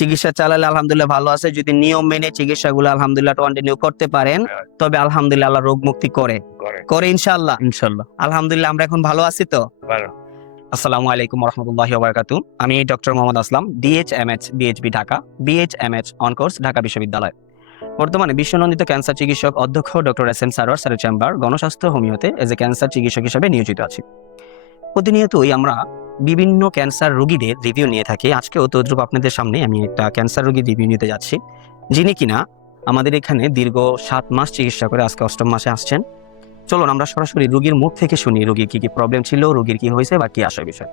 চিকিৎসা চালালে আলহামদুলিল্লাহ ভালো আছে, যদি নিয়ম মেনে চিকিৎসাগুলো আলহামদুলিল্লাহ কন্টিনিউ করতে পারেন তবে আলহামদুলিল্লাহ আল্লাহ রোগ মুক্তি করে করে ইনশাআল্লাহ। ইনশাআল্লাহ আলহামদুলিল্লাহ আমরা এখন ভালো আছি তো। আসসালামু আলাইকুম রহমতুল্লাহি ওয়া বারাকাতুহু। আমি doctor Mohammad Aslam, DHMH BHB Dhaka, BHMH on course Dhaka বিশ্ববিদ্যালয়। বর্তমানে বিশ্বনন্দিত ক্যান্সার চিকিৎসক অধ্যক্ষ ডক্টর এস.এম. সারোয়ার স্যারের চেম্বার গণস্বাস্থ্য হোমিওতে এজ এ ক্যান্সার চিকিৎসক হিসেবে নিয়োজিত আছি। প্রতিনিয়তই আমরা বিভিন্ন ক্যান্সার রোগীদের রিভিউ নিয়ে থাকি। আজকেও তদ্রুপ আপনাদের সামনে আমি একটা ক্যান্সার রোগীর রিভিউ নিতে যাচ্ছি, যিনি কিনা আমাদের এখানে দীর্ঘ 7 মাস চিকিৎসা করে আজকে 8ম মাসে আসছেন। চলুন আমরা সরাসরি রোগীর মুখ থেকে শুনি রোগীর কি কি প্রবলেম ছিল, রোগীর কি হয়েছে বা কি আসার বিষয়।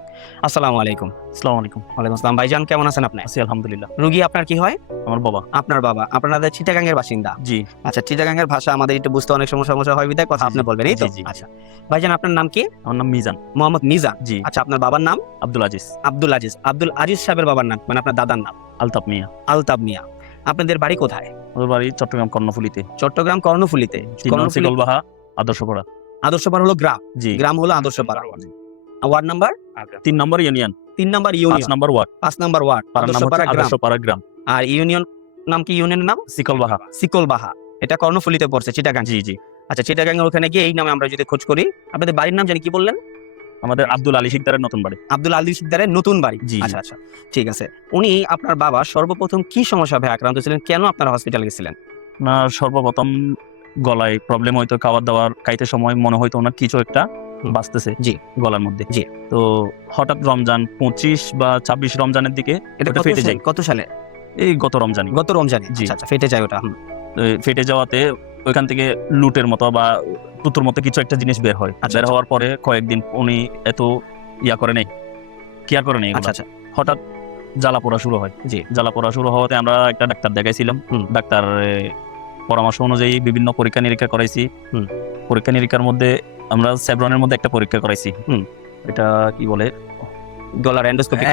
আসসালামু আলাইকুম। আসসালামু আলাইকুম। ওয়ালাইকুম আসসালাম। ভাইজান কেমন আছেন আপনি? আছি আলহামদুলিল্লাহ। রোগী আপনার কি হয়? আমার বাবা। আপনার বাবা। আপনাদের চিটাগাঙ্গের বাসিন্দা? জি। আচ্ছা, চিটাগাঙ্গের ভাষা আমাদের একটু বুঝতে অনেক সমস্যা হয়, বিধায় কথা আপনি বলবেন, এই তো? আচ্ছা ভাইজান, আপনার নাম কি? আমার নাম মিজান। মোহাম্মদ মিজান। জি। আচ্ছা, আপনার বাবার নাম? আব্দুল আজিজ। আব্দুল আজিজ। আব্দুল আজিজ সাহেবের বাবার নাম মানে আপনার দাদার নাম? আলতাফ মিয়া। আলতাফ মিয়া। আপনাদের বাড়ি কোথায়? ওর বাড়ি চট্টগ্রাম কর্ণফুলীতে। চট্টগ্রাম কর্ণফুলীতে। সিকলবাহা আদর্শপাড়া। আদর্শপাড়া হলো গ্রাম? জি। গ্রাম হলো Adarshpara. Ward number? 3 number union. 3 number union. 5 number ward. 5 number ward. Adarshpara গ্রাম। আর ইউনিয়ন নাম কি? ইউনিয়নের নাম সিকলবাহা। সিকলবাহা। এটা কর্ণফুলীতে পড়ছে, চিটাগাং? জি জি। আচ্ছা, চিটাগাং এর ওখানে গিয়ে এই নামে আমরা যদি খোঁজ করি, আপনাদের বাড়ির নাম জানি কি বললেন? আমাদের আব্দুল আলী শিকদারের নতুন বাড়ি। আব্দুল আলী শিকদারের নতুন বাড়ি। জি। আচ্ছা আচ্ছা, ঠিক আছে। উনি আপনার বাবা সর্বপ্রথম কি সমস্যা ভাবে আক্রান্ত ছিলেন, কেন আপনারা হসপিটালে গেছিলেন? না, সর্বপ্রথম গলায় প্রবলেম হইতো, খাবার দাবার খাইতে সময় মনে হইতো ওনার কিছু একটা বাঁচতেছে জি গলার মধ্যে। জি। তো হঠাৎ রমজান 25 বা 26 রমজানের দিকে এটা ফেটে যায়। কত সালে? এই গত রমজানে। গত রমজানে? জি। আচ্ছা, ফেটে যায় ওটা। ফেটে যাওয়াতে ওইখান থেকে লুটের মতো বা তুতুর মতো কিছু একটা জিনিস বের হয়। বের হওয়ার পরে কয়েকদিন উনি এত করে নেই, কেয়ার করে নেই। আচ্ছা আচ্ছা। হঠাৎ জ্বালা পোড়া শুরু হয়। জি। জ্বালা পোড়া শুরু হওয়াতে আমরা একটা ডাক্তার দেখাইছিলাম। ডাক্তার পরামর্শ অনুযায়ী বিভিন্ন পরীক্ষা নিরীক্ষা করাইছি। পরীক্ষা নিরীক্ষার মধ্যে আমরা সেভরনের মধ্যে একটা পরীক্ষা করাইছি। এটা কি বলে, গলার এন্ডোস্কোপি?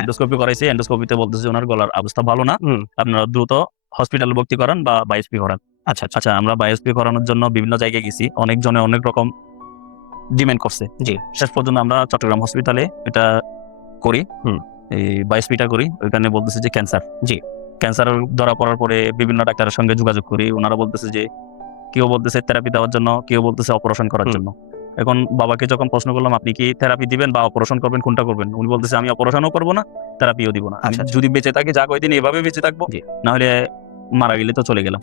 এন্ডোস্কোপি করাইছি। এন্ডোস্কোপিতে বলতেছে ওনার গলার অবস্থা ভালো না, আপনারা দ্রুত হসপিটালে ভর্তি করান বা বায়োপসি করান। আচ্ছা আচ্ছা, আমরা বায়োপসি করানোর জন্য বিভিন্ন জায়গায় গেছি, অনেকজনে অনেক রকম ডিমান্ড করছে। জি। শেষ পর্যন্ত আমরা চট্টগ্রাম হসপিটালে এটা করি, এই বায়োপসিটা করি। ওইখানে বলতেছে যে ক্যান্সার। জি। ক্যান্সার ধরা পড়ার পরে বিভিন্ন ডাক্তারের সঙ্গে যোগাযোগ করি। ওনারা বলতেছে যে কেউ বলতেছে থেরাপি দেওয়ার জন্য, কেউ বলতেছে অপারেশন করার জন্য। এখন বাবাকে যখন প্রশ্ন করলাম আপনি কি থেরাপি দিবেন বা অপারেশন করবেন, কোনটা করবেন? উনি বলতেছে আমি অপারেশনও করবো না, থেরাপিও দিব না। যদি বেঁচে থাকি যা কয়দিন এভাবে বেঁচে থাকবো, না হলে মারা গেলে তো চলে গেলাম।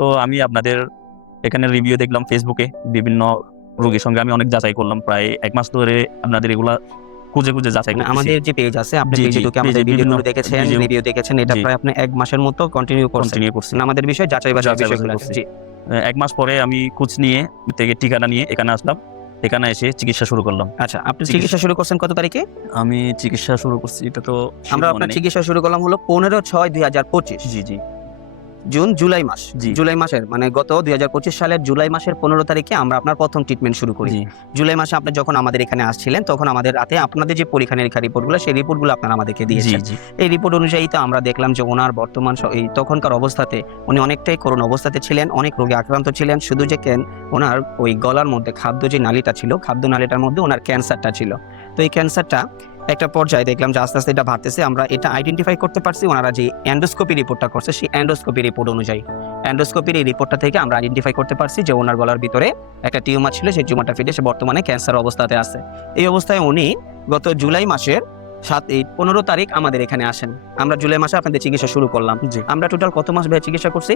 তো আমি আপনাদের এখানে রিভিউ দেখলাম ফেসবুকে, বিভিন্ন রোগীর সঙ্গে আমি অনেক যাচাই করলাম। প্রায় 1 মাস ধরে আপনাদের এগুলা খুঁজে যাচাই করতেছি। আমাদের যে পেজ আছে, আপনি পেজে ঢুকে আমাদের ভিডিওগুলো দেখেছেন, রিভিউ দেখেছেন, এটা প্রায় আপনি 1 মাসের মতো কন্টিনিউ করছেন আমাদের বিষয় যাচাই বাছাই বিষয়গুলো। জি। 1 মাস পরে আমি খোঁজ নিয়ে থেকে ঠিকানা নিয়ে এখানে আসলাম। এখানে এসে চিকিৎসা শুরু করলাম। আচ্ছা, আপনি চিকিৎসা শুরু করছেন কত তারিখে? আমি চিকিৎসা শুরু করছি, এটা তো আমরা আপনার চিকিৎসা শুরু করলাম হলো 15/6/2025। জি জি। জুলাই মাস। জুলাই মাসের মানে গত 2025 সালের জুলাই মাসের 15 তারিখে আমরা আপনার প্রথম ট্রিটমেন্ট শুরু করি। জুলাই মাসে আপনি যখন আমাদের এখানে আসছিলেন তখন আমাদের রাতে আপনাদের যে পরীক্ষা নিরীক্ষা রিপোর্টগুলো, সেই রিপোর্টগুলো আপনারা আমাদেরকে দিয়েছেন। এই রিপোর্ট অনুযায়ী তো আমরা দেখলাম যে ওনার বর্তমান এই তখনকার অবস্থাতে উনি অনেকটাই করুণ অবস্থাতে ছিলেন, অনেক রোগে আক্রান্ত ছিলেন। শুধু যে ওনার ওই গলার মধ্যে খাদ্য যে নালীটা ছিল, খাদ্য নালীটার মধ্যে ওনার ক্যান্সারটা ছিল। তো এই ক্যান্সারটা একটা পর্যায়ে দেখলাম যে আস্তে আস্তে এটা বাড়তেছে। আমরা এটা আইডেন্টিফাই করতে পারছি ওনারা যে এন্ডোস্কোপি রিপোর্টটা করছে, সেই এন্ডোস্কোপি রিপোর্ট অনুযায়ী, এন্ডোস্কোপির এই রিপোর্টটা থেকে আমরা আইডেন্টিফাই করতে পারছি যে ওনার গলার ভিতরে একটা টিউমার ছিল, সেই টিউমারটা ফেটে সে বর্তমানে ক্যান্সার অবস্থাতে আছে। এই অবস্থায় উনি গত জুলাই মাসের 15 তারিখ আমাদের এখানে আসেন। আমরা জুলাই মাসে আপনাদের চিকিৎসা শুরু করলাম। আমরা টোটাল কত মাস ভাই চিকিৎসা করছি?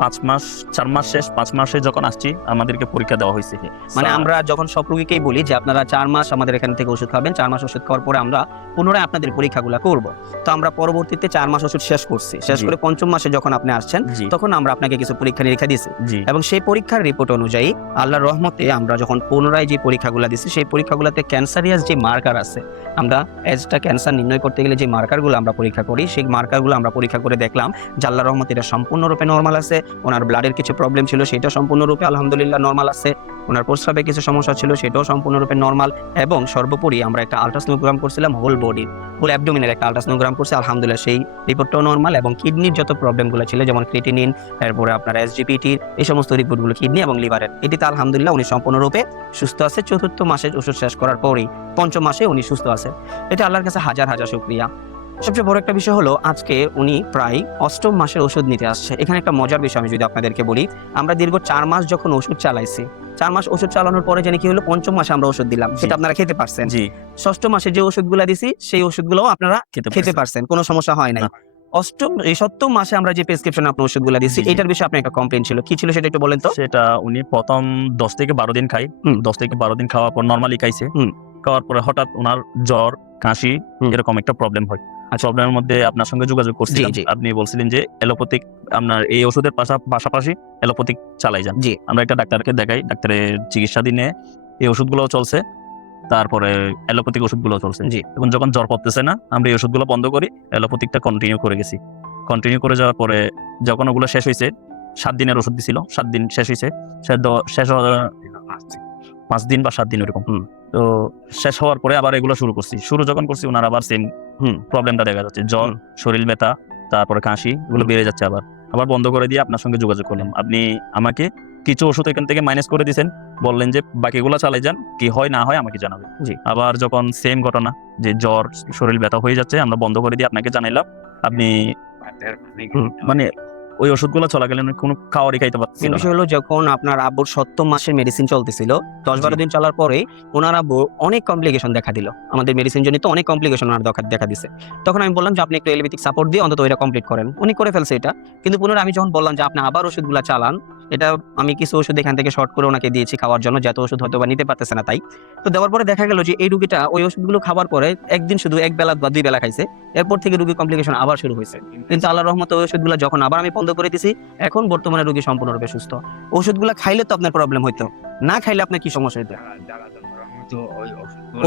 5 মাস, 4 মাস শেষ। 5 মাসে যখন আসছি আমাদেরকে পরীক্ষা দেওয়া হয়েছে। মানে আমরা যখন সব রোগীকেই বলি যে আপনারা 4 মাস আমাদের এখান থেকে ওষুধ খাবেন, 4 মাস ওষুধ খাওয়ার পরে আমরা পুনরায় আপনাদের পরীক্ষাগুলো করব। তো আমরা পরবর্তীতে 4 মাস ওষুধ শেষ করছি, শেষ করে 5ম মাসে যখন আপনি আসছেন তখন আমরা আপনাকে কিছু পরীক্ষা নিরীক্ষা দিয়েছি, এবং সেই পরীক্ষার রিপোর্ট অনুযায়ী আল্লাহর রহমতে আমরা যখন পুনরায় যে পরীক্ষাগুলো দিচ্ছি, সেই পরীক্ষাগুলোতে ক্যান্সারিয়াস যে মার্কার আছে, আমরা এজটা ক্যান্সার নির্ণয় করতে গেলে যে মার্কারগুলো আমরা পরীক্ষা করি, সেই মার্কারগুলো আমরা পরীক্ষা করে দেখলাম যে আল্লাহর রহমতে এটা সম্পূর্ণরূপে নরমাল আছে। ওনার ব্লাডের কিছু প্রবলেম ছিল, সেটা সম্পূর্ণরূপে আলহামদুলিল্লাহ নরমাল আছে। ওনার প্রস্রাবে কিছু সমস্যা ছিল, সেটাও সম্পূর্ণরূপে নরমাল। এবং সর্বোপরি আমরা একটা আলট্রাসোনোগ্রাম করছিলাম, হোল বডি, হোল অ্যাবডোমিনের একটা আলট্রাসোনোগ্রাম করছি, আলহামদুলিল্লাহ সেই রিপোর্টটাও নরমাল। এবং কিডনির যত প্রবলেমগুলো ছিল, যেমন ক্রিটিনিন, এরপরে আপনার এসজিপিটির, এই সমস্ত রিপোর্টগুলো কিডনি এবং লিভারের, এটিতে আলহামদুলিল্লাহ উনি সম্পূর্ণরূপে সুস্থ আছে। 4র্থ মাসে ওষুধ শেষ করার পরেই 5ম মাসে উনি সুস্থ আছে। এটা আল্লাহর কাছে হাজার হাজার শুকরিয়া। সবচেয়ে বড় একটা বিষয় হলো আজকে উনি প্রায় 8ম মাসের ওষুধ নিতে আসছে। এখানে একটা মজার বিষয় আমি যদি আপনাদেরকে বলি, আমরা দীর্ঘ 4 মাস যখন ওষুধ চালাইছি, 4 মাস ওষুধ চালানোর পরে জানি কি হলো, 5ম মাসে আমরা ওষুধ দিলাম, সেটা আপনারা খেতে পারছেন। জি, 6ম মাসে যে ওষুধগুলো দিছি সেই ওষুধগুলোও আপনারা খেতে পারছেন, কোনো সমস্যা হয় নাই। না। 7ম মাসে আমরা যে প্রেসক্রিপশন আপনার ওষুধগুলো দিছি, জি, জি। এটার বিষয়ে আপনার একটা কমপ্লেইন ছিল, কি ছিল সেটা একটু বলেন তো। সেটা উনি প্রথম 10 থেকে 12 দিন খাই। 10 থেকে 12 দিন খাওয়ার পর নরমালি খাইছে। খাওয়ার পরে হঠাৎ উনার জ্বর, কাশি এরকম একটা প্রবলেম হয়। প্রবলেমের মধ্যে আপনার সঙ্গে যোগাযোগ করছিলাম। জি। আপনি বলছিলেন যে অ্যালোপ্যাথিক আপনার এই ওষুধের পাশাপাশি অ্যালোপ্যাথিক চালাই যান। জি। আমরা একটা ডাক্তারকে দেখাই, ডাক্তারের চিকিৎসাধীনে এই ওষুধগুলোও চলছে, তারপরে অ্যালোপ্যাথিক ওষুধগুলোও চলছে। জি। এবং যখন জ্বর পড়তেছে না, আমরা এই ওষুধগুলো বন্ধ করি, অ্যালোপ্যাথিকটা কন্টিনিউ করে গেছি। কন্টিনিউ করে যাওয়ার পরে যখন ওগুলো শেষ হইছে, 7 দিনের ওষুধ দিছিল, 7 দিন শেষ হইছে, শেষ হওয়ার 5 দিন বা 7 দিন এরকম। তো শেষ হওয়ার পরে আবার এগুলো শুরু করছি। শুরু যখন করছি ওনার আবার সেম প্রবলেমটা দেখা যাচ্ছে, জ্বর, শরীর ব্যথা, তারপরে কাশি, এগুলো বেড়ে যাচ্ছে। আবার বন্ধ করে দিয়ে আপনার সঙ্গে যোগাযোগ করলাম। আপনি আমাকে কিছু ওষুধ এখান থেকে মাইনাস করে দিয়েছেন, বললেন যে বাকিগুলো চালাই যান, কি হয় না হয় আমাকে জানাবেন। জি। আবার যখন সেম ঘটনা যে জ্বর, শরীর ব্যথা হয়ে যাচ্ছে, আমরা বন্ধ করে দিয়ে আপনাকে জানাইলাম। আপনি মানে ওই ওষুধগুলো চলাকালীন কোনো খাওয়ারই খাইতে পারছিল না। বিষয় হলো যখন আপনার আব্বুর 7ম মাসের মেডিসিন চলতেছিল, 10-12 জি। দিন চলার পরে ওনার আব্বু অনেক কমপ্লিকেশন দেখা দিল, আমাদের মেডিসিন জনিত অনেক কমপ্লিকেশন ওনার দেখা দিছে। তখন আমি বললাম যে আপনি একটু এলোপ্যাথিক সাপোর্ট দিয়ে অন্তত এটা কমপ্লিট করেন। উনি করে ফেলছে এটা, কিন্তু পুনরায় আমি যখন বললাম যে আপনি আবার ওষুধগুলো চালান, এটা আমি কিছু ওষুধ এখান থেকে শর্ট করে ওনাকে দিয়েছি খাওয়ার জন্য, যত ওষুধ হয়তো বা নিতে পারতেছে না তাই। তো দেওয়ার পরে দেখা গেল যে এই রোগীটা ওই ওষুধগুলো খাওয়ার পরে একদিন শুধু এক বেলা বা 2 বেলা খাইছে, এরপর থেকে রোগীর কমপ্লিকেশন আবার শুরু হয়েছে। কিন্তু আল্লাহর রহমতে ওই ওষুধগুলো যখন আবার আমি বন্ধ করে দিছি, এখন বর্তমানে রোগী সম্পূর্ণরূপে সুস্থ। ওষুধগুলো খাইলে তো আপনার প্রবলেম হইতো, না খাইলে আপনার কি সমস্যা হইতো?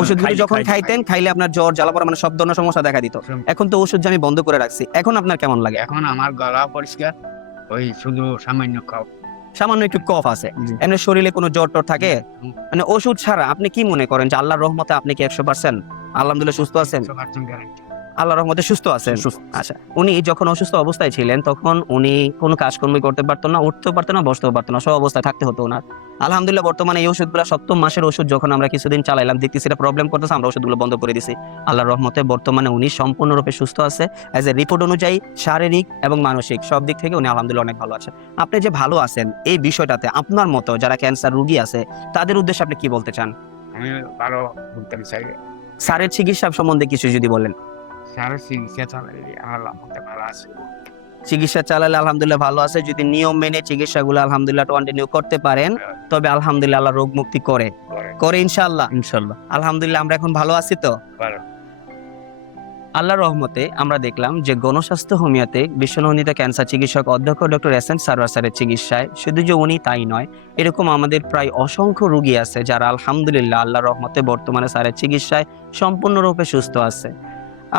ওষুধগুলো যখন খাইতেন, খাইলে আপনার জ্বর, জ্বালা পোড়া মানে সব ধরনের সমস্যা দেখা দিত। এখন তো ওষুধ যে আমি বন্ধ করে রাখছি, এখন আপনার কেমন লাগে? এখন আমার গলা পরিষ্কার, ওই শুধু সামান্য খাও। সামান্য একটু কফ আছে, এমনি শরীরে কোনো জ্বর টর থাকে? মানে ওষুধ ছাড়া আপনি কি মনে করেন যে আল্লাহর রহমতে আপনি কি 100% আলহামদুলিল্লাহ সুস্থ আছেন? 100% গ্যারান্টি। আল্লাহর রহমতে সুস্থ আছেন। আচ্ছা, উনি যখন অসুস্থ অবস্থায় ছিলেন তখন উনি কোনো কাজকর্মই করতে পারতো না, উঠতেও পারতো না, বসতেও পারতো না, সব অবস্থায় থাকতে হতো ওনার। আলহামদুলিল্লাহ বর্তমানে এই ওষুধগুলো 7ম মাসের ওষুধ যখন আমরা কিছুদিন চালাইলাম, দেখতেছি এটা প্রবলেম করতেছে, আমরা ওষুধগুলো বন্ধ করে দিছি। আল্লাহর রহমতে বর্তমানে উনি সম্পূর্ণরূপে সুস্থ আছে। অ্যাজ এ রিপোর্ট অনুযায়ী শারীরিক এবং মানসিক সব দিক থেকে উনি আলহামদুলিল্লাহ অনেক ভালো আছেন। আপনি যে ভালো আছেন এই বিষয়টাতে আপনার মতো যারা ক্যান্সার রোগী আছে তাদের উদ্দেশ্যে আপনি কি বলতে চান? আমি ভালো বলতে চাই, স্যারের চিকিৎসা সম্বন্ধে কিছু যদি বলেন। সারা চিকিৎসা চালাইলে আল্লাহ মতে ভালো আছে। চিকিৎসা চালালে আলহামদুলিল্লাহ ভালো আছে, যদি নিয়ম মেনে চিকিৎসাগুলো আলহামদুলিল্লাহ কন্টিনিউ করতে পারেন তবে আলহামদুলিল্লাহ আল্লাহ রোগ মুক্তি করে ইনশাআল্লাহ। ইনশাআল্লাহ। আলহামদুলিল্লাহ আমরা এখন ভালো আছি তো। ভালো। আল্লাহর রহমতে আমরা দেখলাম যে গণস্বাস্থ্য হোমিওতে বিশ্বনন্দিত ক্যান্সার চিকিৎসক অধ্যক্ষ ডক্টর এস এম সারওয়ার স্যারের চিকিৎসায় শুধু যে উনি তাই নয়, এরকম আমাদের প্রায় অসংখ্য রোগী আছে যারা আলহামদুলিল্লাহ আল্লাহর রহমতে বর্তমানে স্যারের চিকিৎসায় সম্পূর্ণরূপে সুস্থ আছে।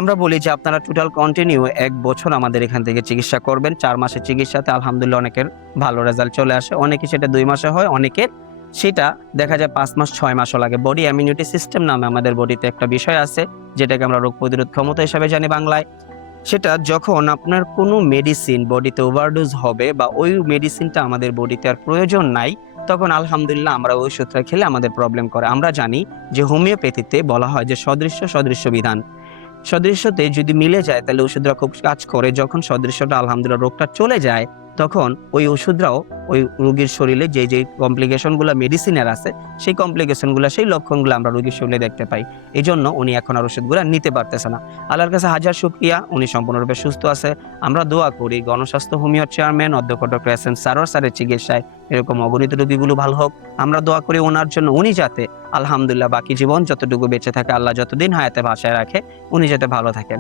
আমরা বলি যে আপনারা টোটাল কন্টিনিউ 1 বছর আমাদের এখান থেকে চিকিৎসা করবেন। 4 মাসের চিকিৎসাতে আলহামদুলিল্লাহ অনেকের ভালো রেজাল্ট চলে আসে, অনেকে সেটা 2 মাসে হয়, অনেকের সেটা দেখা যায় 5 মাস 6 মাসও লাগে। বডি ইমিউনিটি সিস্টেম নামে আমাদের বডিতে একটা বিষয় আছে যেটাকে আমরা রোগ প্রতিরোধ ক্ষমতা হিসেবে জানি বাংলায়। সেটা যখন আপনার কোনো মেডিসিন বডিতে ওভারডোজ হবে বা ওই মেডিসিনটা আমাদের বডিতে আর প্রয়োজন নাই, তখন আলহামদুলিল্লাহ আমরা ওই ওষুধটা খেলে আমাদের প্রবলেম করে। আমরা জানি যে হোমিওপ্যাথিতে বলা হয় যে সদৃশ্য বিধান, সদৃশ্যতে যদি মিলে যায় তাহলে ওষুধরা খুব কাজ করে। যখন সদৃশ্যটা আলহামদুলিল্লাহ রোগটা চলে যায় তখন ওই ওষুধরাও ওই রোগীর শরীরে যে কমপ্লিকেশনগুলো মেডিসিনের আছে সেই কমপ্লিকেশনগুলো, সেই লক্ষণগুলো আমরা রোগীর শরীরে দেখতে পাই। এই জন্য উনি এখন আর ওষুধগুলো নিতে পারতেছে না। আল্লাহর কাছে হাজার শুকরিয়া, উনি সম্পূর্ণরূপে সুস্থ আছে। আমরা দোয়া করি গণস্বাস্থ্য হোমিও চেয়ারম্যান অধ্যক্ষ ডক্টর এস এম সারওয়ার স্যারের চিকিৎসায় এরকম অগণিত রোগীগুলো ভালো হোক। আমরা দোয়া করি ওনার জন্য, উনি যাতে আলহামদুলিল্লাহ বাকি জীবন যতটুকু বেঁচে থাকে, আল্লাহ যতদিন হায়াতে ভাষায় রাখে, উনি যাতে ভালো থাকেন।